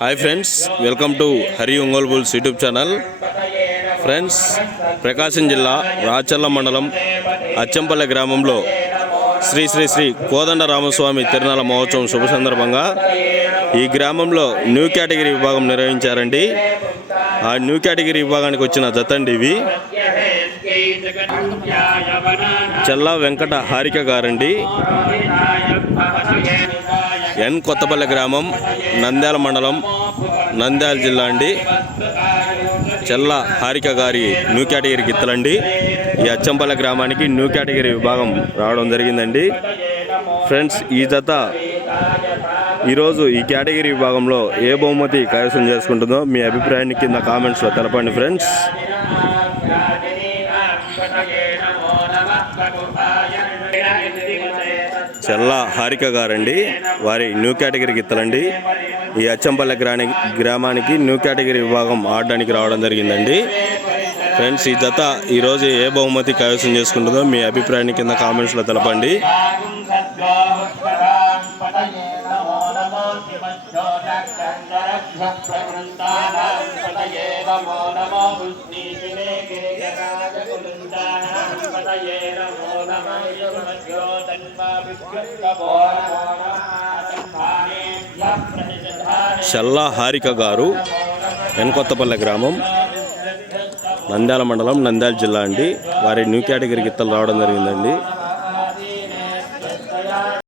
Hi friends welcome to Hari Ongole bulls YouTube channel friends Prakasam జిల్లా రాచర్ల మండలం అచ్చంపల్లె గ్రామంలో శ్రీ శ్రీ శ్రీ కోదండ రామస్వామి తిరునాళ మహోత్సవం శుభ సందర్భంగా ఈ గ్రామంలో న్యూ కేటగిరీ విభాగం నిర్వహించారండి. ఆ న్యూ కేటగిరీ విభాగానికి వచ్చిన జతండి ఇవి. చల్లా వెంకట హారిక గారండి. ఎన్ కొత్తపల్లె గ్రామం నంద్యాల మండలం నంద్యాల జిల్లా అండి. చెల్ల హారిక గారి న్యూ కేటగిరీ గిత్తలండి. ఈ అచ్చంపల్లె గ్రామానికి న్యూ కేటగిరీ విభాగం రావడం జరిగిందండి. ఫ్రెండ్స్ ఈ జత ఈరోజు ఈ కేటగిరీ విభాగంలో ఏ బహుమతి కైవసం చేసుకుంటుందో మీ అభిప్రాయాన్ని కింద కామెంట్స్లో తెలపండి ఫ్రెండ్స్. చెల్ల హారిక గారండి. వారి న్యూ కేటగిరీ గిత్తలండి. ఈ అచ్చంపల్లె గ్రాని గ్రామానికి న్యూ కేటగిరీ విభాగం ఆడడానికి రావడం జరిగిందండి. ఫ్రెండ్స్ ఈ జత ఈరోజు ఏ బహుమతి కైవసం చేసుకుంటుందో మీ అభిప్రాయాన్ని కింద కామెంట్స్లో తెలపండి. చల్లా హారిక గారు వెనకొత్తపల్లె గ్రామం నంద్యాల మండలం నంద్యాల జిల్లా అండి. వారి న్యూ కేటగిరీ గిత్తలు రావడం జరిగిందండి.